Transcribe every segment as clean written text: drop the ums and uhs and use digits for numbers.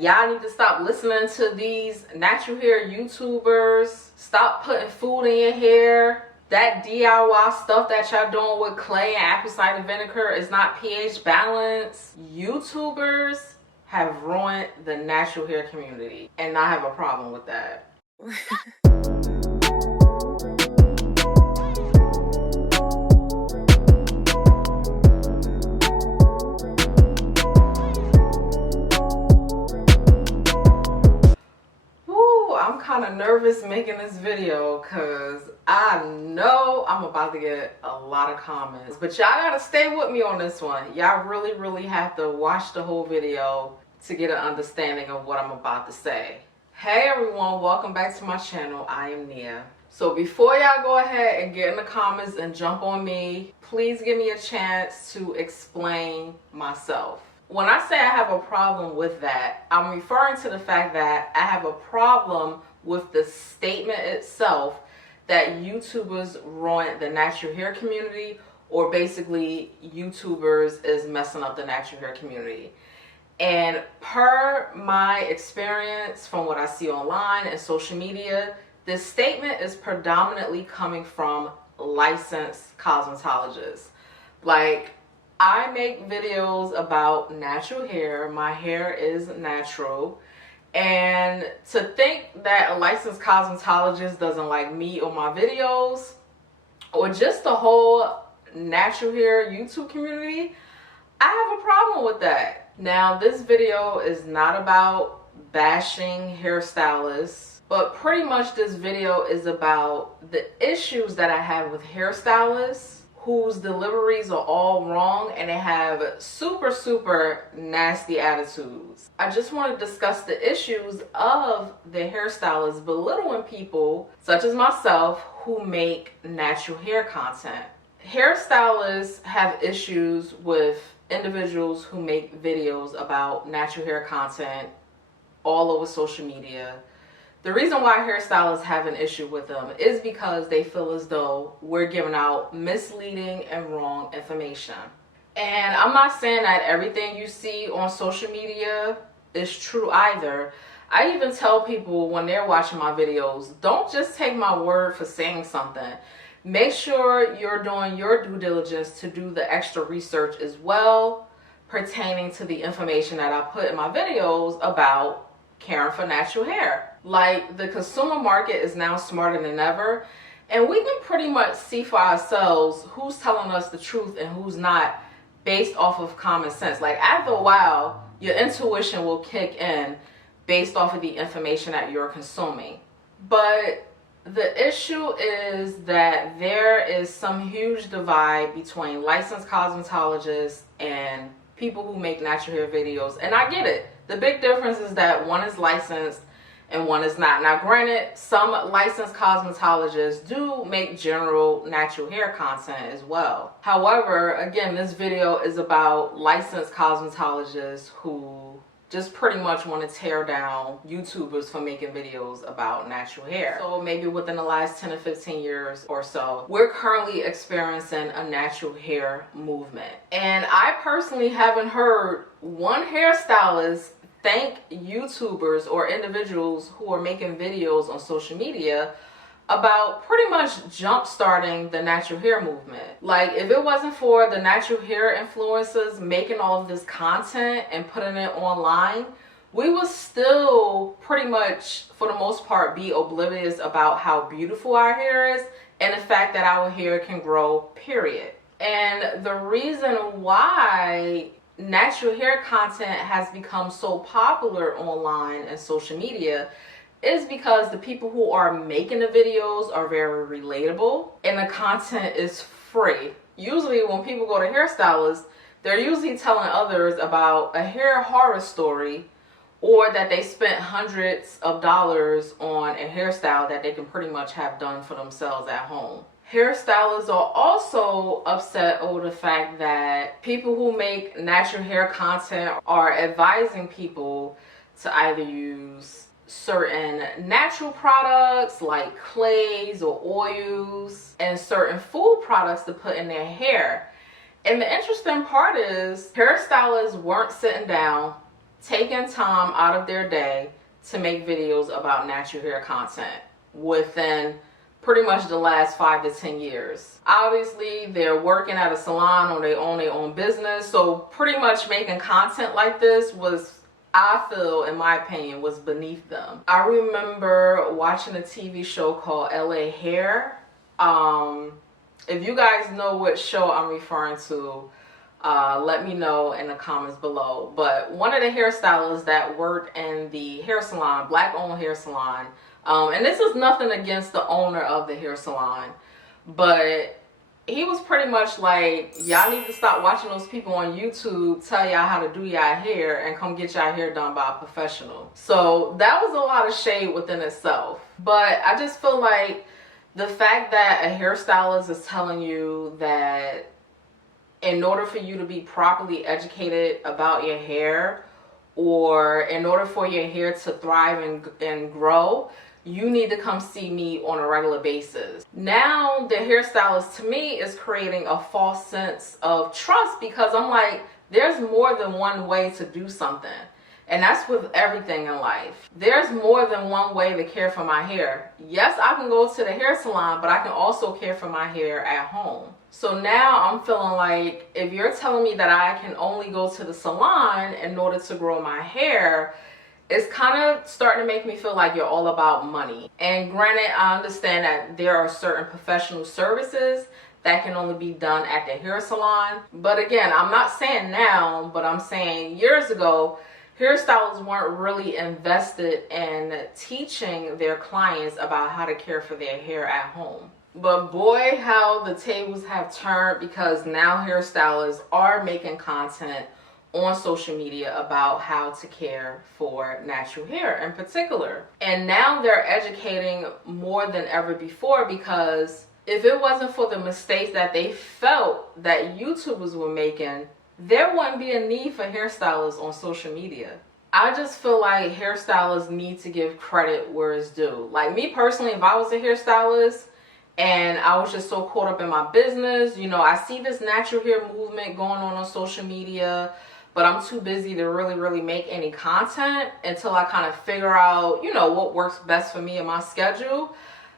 y'all need to stop listening to these natural hair YouTubers. Stop putting food in your hair. That DIY stuff that y'all doing with clay and apple cider vinegar is not pH balanced. YouTubers have ruined the natural hair community, and I have a problem with that. I'm kind of nervous making this video because I know I'm about to get a lot of comments, but y'all gotta stay with me on this one. Y'all really have to watch the whole video to get an understanding of what I'm about to say. Hey everyone, welcome back to my channel. I am Nia. So before y'all go ahead and get in the comments and jump on me, please give me a chance to explain myself. When I say I have a problem with that, I'm referring to the fact that I have a problem with the statement itself that YouTubers ruin the natural hair community, or basically YouTubers is messing up the natural hair community. And per my experience from what I see online and social media, this statement is predominantly coming from licensed cosmetologists. Like, I make videos about natural hair. My hair is natural. And to think that a licensed cosmetologist doesn't like me or my videos, or just the whole natural hair YouTube community, I have a problem with that. Now, this video is not about bashing hairstylists, but pretty much this video is about the issues that I have with hairstylists whose deliveries are all wrong and they have super nasty attitudes. I just want to discuss the issues of the hairstylists belittling people such as myself who make natural hair content. Hairstylists have issues with individuals who make videos about natural hair content all over social media. The reason why hairstylists have an issue with them is because they feel as though we're giving out misleading and wrong information. And I'm not saying that everything you see on social media is true either. I even tell people when they're watching my videos, don't just take my word for saying something. Make sure you're doing your due diligence to do the extra research as well pertaining to the information that I put in my videos about caring for natural hair. Like, the consumer market is now smarter than ever, and we can pretty much see for ourselves who's telling us the truth and who's not based off of common sense. Like, after a while, your intuition will kick in based off of the information that you're consuming. But the issue is that there is some huge divide between licensed cosmetologists and people who make natural hair videos, and I get it. The big difference is that one is licensed and one is not. Now, granted, some licensed cosmetologists do make general natural hair content as well. However, again, this video is about licensed cosmetologists who just pretty much want to tear down YouTubers for making videos about natural hair. So maybe within the last 10 to 15 years or so, we're currently experiencing a natural hair movement. And I personally haven't heard one hairstylist thank YouTubers or individuals who are making videos on social media about pretty much jump-starting the natural hair movement. Like, if it wasn't for the natural hair influencers making all of this content and putting it online, we would still pretty much, for the most part, be oblivious about how beautiful our hair is and the fact that our hair can grow, period. And the reason why natural hair content has become so popular online and social media is because the people who are making the videos are very relatable and the content is free. Usually when people go to hairstylists, they're usually telling others about a hair horror story, or that they spent hundreds of dollars on a hairstyle that they can pretty much have done for themselves at home. Hairstylists are also upset over the fact that people who make natural hair content are advising people to either use certain natural products like clays or oils and certain food products to put in their hair. And the interesting part is hairstylists weren't sitting down taking time out of their day to make videos about natural hair content within pretty much the last 5 to 10 years. Obviously, they're working at a salon or they own their own business, so pretty much making content like this was, I feel, in my opinion, was beneath them. I remember watching a TV show called LA Hair. If you guys know what show I'm referring to, let me know in the comments below. But one of the hairstylists that worked in the hair salon, black-owned hair salon, and this is nothing against the owner of the hair salon, but he was pretty much like, y'all need to stop watching those people on YouTube tell y'all how to do y'all hair and come get y'all hair done by a professional. So that was a lot of shade within itself. But I just feel like the fact that a hairstylist is telling you that in order for you to be properly educated about your hair, or in order for your hair to thrive and grow, you need to come see me on a regular basis. Now the hairstylist to me is creating a false sense of trust, because I'm like, there's more than one way to do something. And that's with everything in life. There's more than one way to care for my hair. Yes, I can go to the hair salon, but I can also care for my hair at home. So now I'm feeling like, if you're telling me that I can only go to the salon in order to grow my hair, it's kind of starting to make me feel like you're all about money. And granted, I understand that there are certain professional services that can only be done at the hair salon. But again, I'm not saying now, but I'm saying years ago, hairstylists weren't really invested in teaching their clients about how to care for their hair at home. But boy, how the tables have turned, because now hairstylists are making content on social media about how to care for natural hair in particular. And now they're educating more than ever before, because if it wasn't for the mistakes that they felt that YouTubers were making, there wouldn't be a need for hairstylists on social media. I just feel like hairstylists need to give credit where it's due. Like me personally, if I was a hairstylist and I was just so caught up in my business, you know, I see this natural hair movement going on social media, but I'm too busy to really make any content until I kind of figure out, you know, what works best for me and my schedule.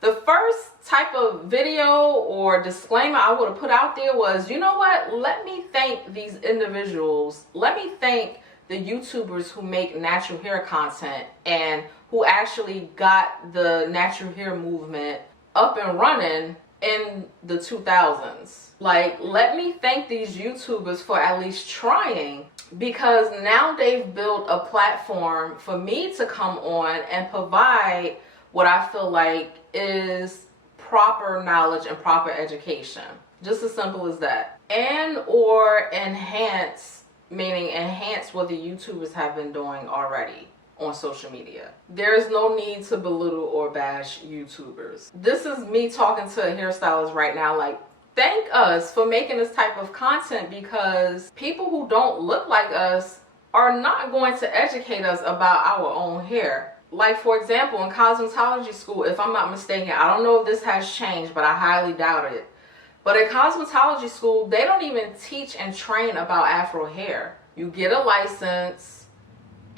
The first type of video or disclaimer I would have put out there was, you know what, let me thank these individuals. Let me thank the YouTubers who make natural hair content and who actually got the natural hair movement up and running in the 2000s. Like, let me thank these YouTubers for at least trying, because now they've built a platform for me to come on and provide what I feel like is proper knowledge and proper education. Just as simple as that. And or enhance, meaning enhance what the YouTubers have been doing already on social media. There's no need to belittle or bash YouTubers. This is me talking to a hairstylist right now, like, thank us for making this type of content, because people who don't look like us are not going to educate us about our own hair. Like, for example, in cosmetology school, if I'm not mistaken, I don't know if this has changed, but I highly doubt it. But in cosmetology school, they don't even teach and train about Afro hair. You get a license,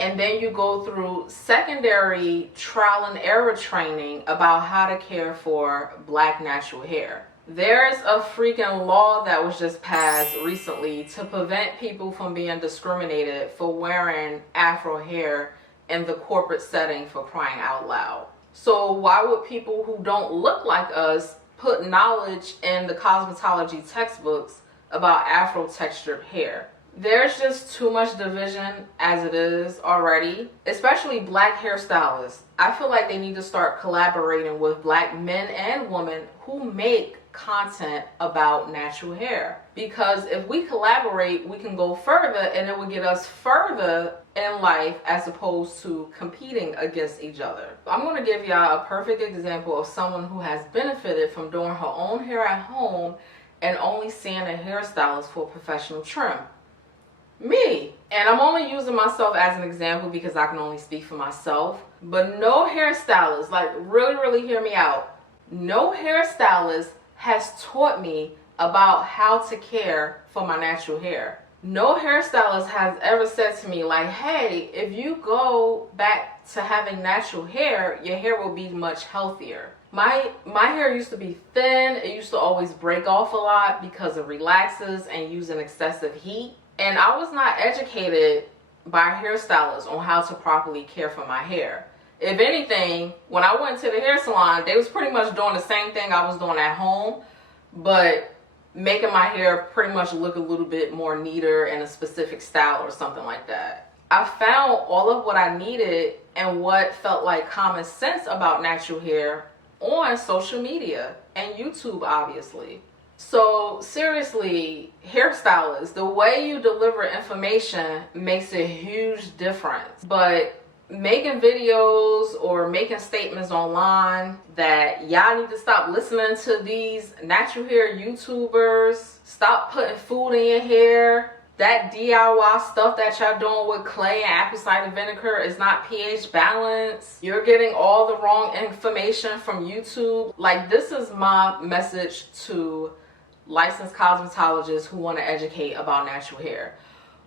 and then you go through secondary trial and error training about how to care for black natural hair. There's a freaking law that was just passed recently to prevent people from being discriminated for wearing Afro hair in the corporate setting, for crying out loud. So why would people who don't look like us put knowledge in the cosmetology textbooks about Afro textured hair? There's just too much division as it is already, especially black hairstylists. I feel like they need to start collaborating with black men and women who make content about natural hair, because if we collaborate, we can go further, and it will get us further in life as opposed to competing against each other. I'm going to give y'all a perfect example of someone who has benefited from doing her own hair at home and only seeing a hairstylist for professional trim. Me. And I'm only using myself as an example because I can only speak for myself. But no hairstylist, like, really hear me out, no hairstylist has taught me about how to care for my natural hair. No hairstylist has ever said to me like, hey, if you go back to having natural hair, your hair will be much healthier. My hair used to be thin. It used to always break off a lot because of relaxers and using excessive heat. And I was not educated by a hairstylist on how to properly care for my hair. If anything, when I went to the hair salon, they was pretty much doing the same thing I was doing at home, but making my hair pretty much look a little bit more neater in a specific style or something like that. I found all of what I needed and what felt like common sense about natural hair on social media and YouTube, obviously. So seriously, hairstylists, the way you deliver information makes a huge difference. But making videos or making statements online that y'all need to stop listening to these natural hair YouTubers, stop putting food in your hair, that DIY stuff that y'all doing with clay and apple cider vinegar is not pH balanced. You're getting all the wrong information from YouTube. Like, this is my message to licensed cosmetologists who want to educate about natural hair.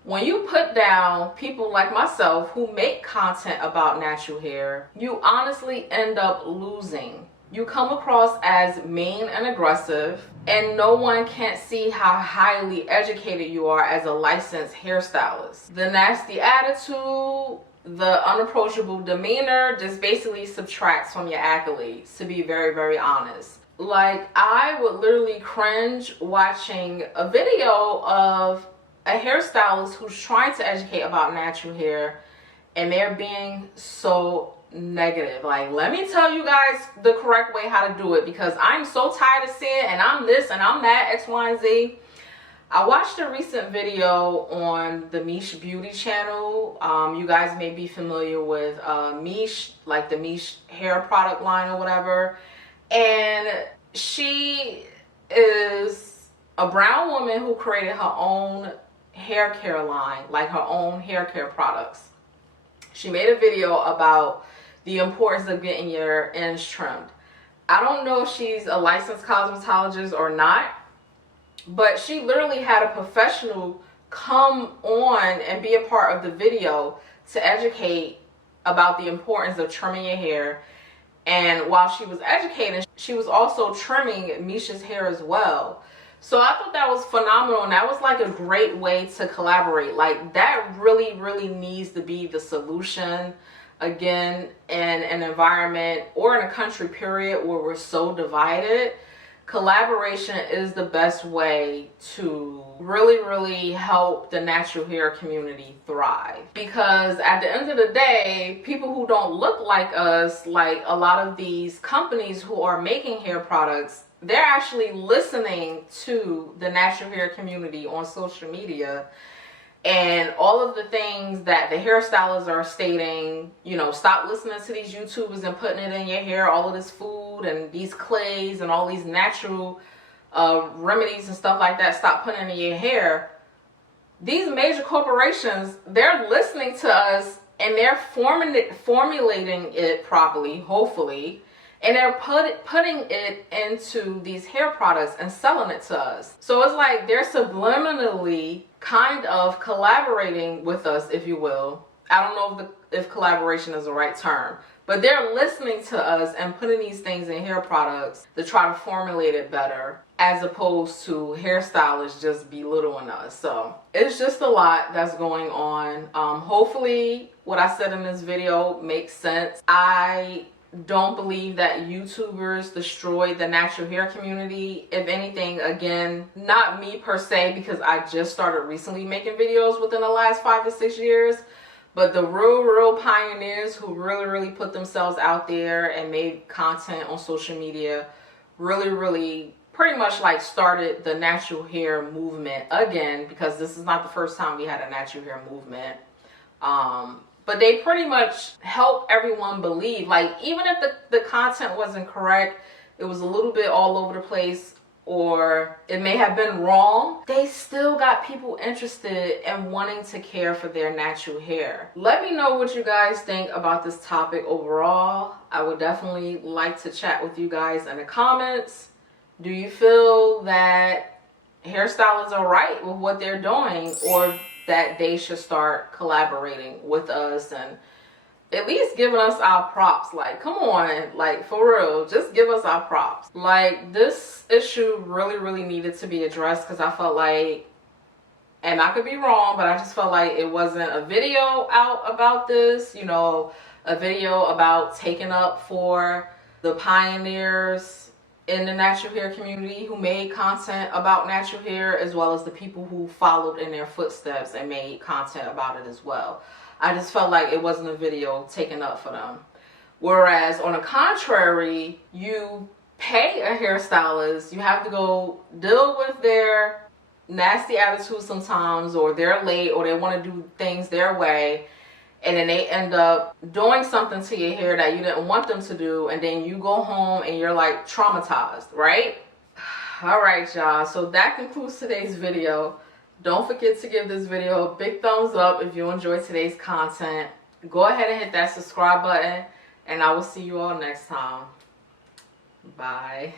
When you put down people like myself who make content about natural hair, you honestly end up losing. You come across as mean and aggressive, and no one can't see how highly educated you are as a licensed hairstylist. The nasty attitude, the unapproachable demeanor just basically subtracts from your accolades, to be very, very honest. Like, I would literally cringe watching a video of a hairstylist who's trying to educate about natural hair and they're being so negative. Like, let me tell you guys the correct way how to do it, because I'm so tired of seeing and I'm this and I'm that, X, Y, and Z. I watched a recent video on the Mielle Beauty channel. You guys may be familiar with Mielle, like the Mielle hair product line or whatever. And she is a brown woman who created her own hair care line, like her own hair care products. She made a video about the importance of getting your ends trimmed. I don't know if she's a licensed cosmetologist or not, but she literally had a professional come on and be a part of the video to educate about the importance of trimming your hair. And while she was educating, she was also trimming Mielle's hair as well. So I thought that was phenomenal, and that was like a great way to collaborate. Like, that really, really needs to be the solution, again, in an environment or in a country period where we're so divided. Collaboration is the best way to really, really help the natural hair community thrive. Because at the end of the day, people who don't look like us, like a lot of these companies who are making hair products, they're actually listening to the natural hair community on social media, and all of the things that the hairstylists are stating, you know, stop listening to these YouTubers and putting it in your hair, all of this food and these clays and all these natural remedies and stuff like that, stop putting it in your hair. These major corporations, they're listening to us and they're formulating it properly, hopefully, and they're putting it into these hair products and selling it to us. So it's like they're subliminally kind of collaborating with us, if you will. I don't know if collaboration is the right term, but they're listening to us and putting these things in hair products to try to formulate it better, as opposed to hairstylists just belittling us. So it's just a lot that's going on. Hopefully what I said in this video makes sense. I don't believe that YouTubers destroy the natural hair community. If anything, again, not me per se, because I just started recently making videos within the last 5 to 6 years, but the real pioneers who really put themselves out there and made content on social media really pretty much like started the natural hair movement again, because this is not the first time we had a natural hair movement. But they pretty much help everyone believe, like, even if the content wasn't correct, it was a little bit all over the place, or it may have been wrong, they still got people interested and wanting to care for their natural hair. Let me know what you guys think about this topic overall. I would definitely like to chat with you guys in the comments. Do you feel that hairstylists are right with what they're doing, or that they should start collaborating with us and at least giving us our props. Like, come on, like, for real, just give us our props. Like, this issue really needed to be addressed, because I felt like, and I could be wrong, but I just felt like it wasn't a video out about this, you know, a video about taking up for the pioneers in the natural hair community who made content about natural hair, as well as the people who followed in their footsteps and made content about it as well. I just felt like it wasn't a video taken up for them. Whereas on the contrary, you pay a hairstylist, you have to go deal with their nasty attitude sometimes, or they're late, or they want to do things their way, and then they end up doing something to your hair that you didn't want them to do, and then you go home and you're like traumatized, right? All right, y'all, so that concludes today's video. Don't forget to give this video a big thumbs up if you enjoyed today's content. Go ahead and hit that subscribe button, and I will see you all next time. Bye.